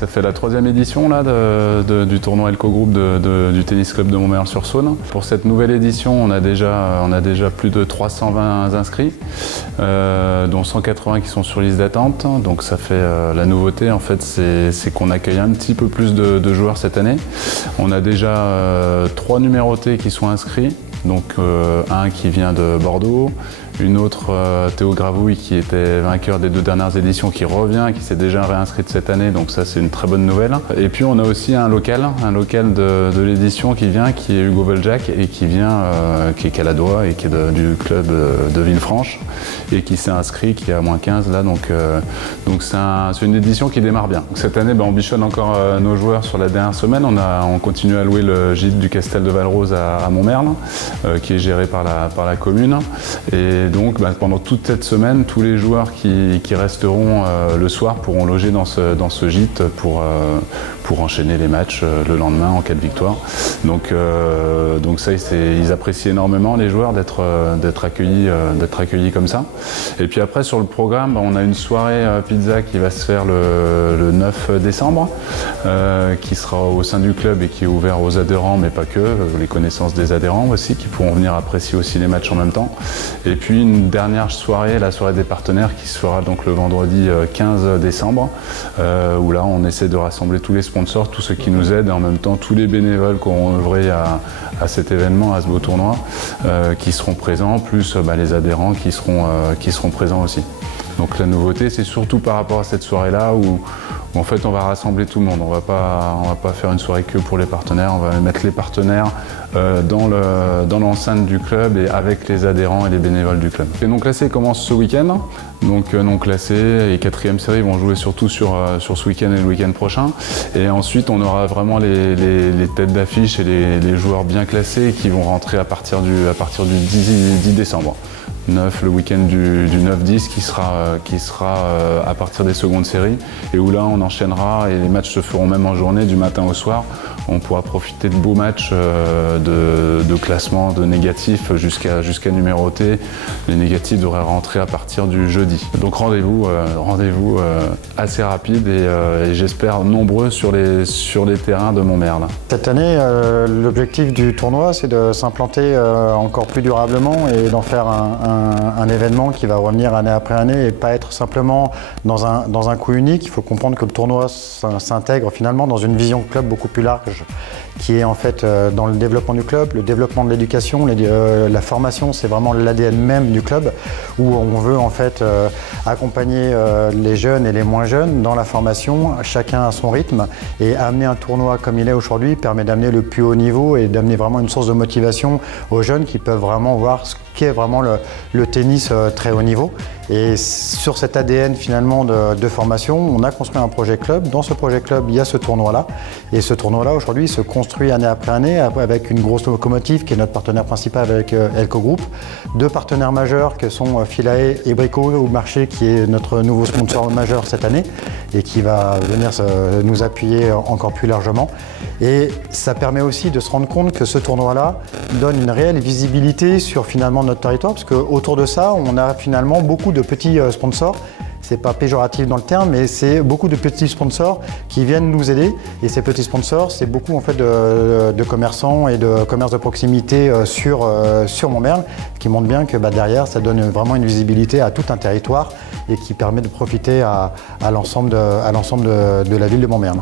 Ça fait la 3e édition là, du tournoi Elco Group du tennis club de Montmerle-sur-Saône. Pour cette nouvelle édition, on a déjà plus de 320 inscrits, dont 180 qui sont sur liste d'attente. Donc ça fait la nouveauté en fait, c'est qu'on accueille un petit peu plus de joueurs cette année. On a déjà 3 numérotés qui sont inscrits. Donc un qui vient de Bordeaux, une autre Théo Gravouille qui était vainqueur des 2 dernières éditions qui revient, qui s'est déjà réinscrite cette année, donc ça c'est une très bonne nouvelle. Et puis on a aussi un local de l'édition qui vient, qui est Hugo Boljac et qui vient, qui est caladois et qui est du club de Villefranche et qui s'est inscrit, qui est à -15 là, donc c'est une édition qui démarre bien. Donc, cette année on bichonne encore nos joueurs sur la dernière semaine, on continue à louer le gîte du Castel de Valrose à Montmerle, qui est géré par la commune. Et donc pendant toute cette semaine, tous les joueurs qui resteront le soir pourront loger dans ce gîte pour enchaîner les matchs le lendemain en cas de victoire. Donc ça, ils apprécient énormément les joueurs d'être accueillis comme ça. Et puis après sur le programme, on a une soirée pizza qui va se faire le 9 décembre, qui sera au sein du club et qui est ouvert aux adhérents, mais pas que, les connaissances des adhérents aussi, qui pourront venir apprécier aussi les matchs en même temps. Et puis une dernière soirée, la soirée des partenaires, qui se fera donc le vendredi 15 décembre, où là on essaie de rassembler tous les sponsors, tous ceux qui nous aident, et en même temps tous les bénévoles qui auront œuvré à cet événement, à ce beau tournoi, qui seront présents, plus les adhérents qui seront présents aussi. Donc la nouveauté, c'est surtout par rapport à cette soirée-là où en fait on va rassembler tout le monde. On va pas faire une soirée que pour les partenaires, on va mettre les partenaires dans l'enceinte du club et avec les adhérents et les bénévoles du club. Les non classés commencent ce week-end. Donc non classés et 4e série vont jouer surtout sur ce week-end et le week-end prochain. Et ensuite on aura vraiment les têtes d'affiche et les joueurs bien classés qui vont rentrer à partir du 10 décembre. 9, le week-end du 9-10 qui sera à partir des secondes séries et où là on enchaînera et les matchs se feront même en journée du matin au soir. On pourra profiter de beaux matchs de classement, de négatifs jusqu'à numéroter. Les négatifs devraient rentrer à partir du jeudi. Donc rendez-vous assez rapide et j'espère nombreux sur les terrains de Montmerle. Cette année, l'objectif du tournoi, c'est de s'implanter encore plus durablement et d'en faire un événement qui va revenir année après année et pas être simplement dans un coup unique. Il faut comprendre que le tournoi s'intègre finalement dans une vision club beaucoup plus large, qui est en fait dans le développement du club, le développement de l'éducation, la formation, c'est vraiment l'ADN même du club, où on veut en fait accompagner les jeunes et les moins jeunes dans la formation, chacun à son rythme, et amener un tournoi comme il est aujourd'hui permet d'amener le plus haut niveau et d'amener vraiment une source de motivation aux jeunes qui peuvent vraiment voir ce qu'est vraiment le tennis très haut niveau. Et sur cet ADN finalement de formation, on a construit un projet club. Dans ce projet club, il y a ce tournoi-là. Et ce tournoi-là, aujourd'hui, se construit année après année avec une grosse locomotive qui est notre partenaire principal avec Elco Group. 2 partenaires majeurs que sont Philae et Brico au marché, qui est notre nouveau sponsor majeur cette année et qui va venir nous appuyer encore plus largement. Et ça permet aussi de se rendre compte que ce tournoi-là donne une réelle visibilité sur finalement notre territoire, parce qu'autour de ça, on a finalement beaucoup de petits sponsors. C'est pas péjoratif dans le terme, mais c'est beaucoup de petits sponsors qui viennent nous aider. Et ces petits sponsors, c'est beaucoup en fait de commerçants et de commerces de proximité sur Montmerle, qui montre bien que derrière, ça donne vraiment une visibilité à tout un territoire et qui permet de profiter à l'ensemble de la ville de Montmerle.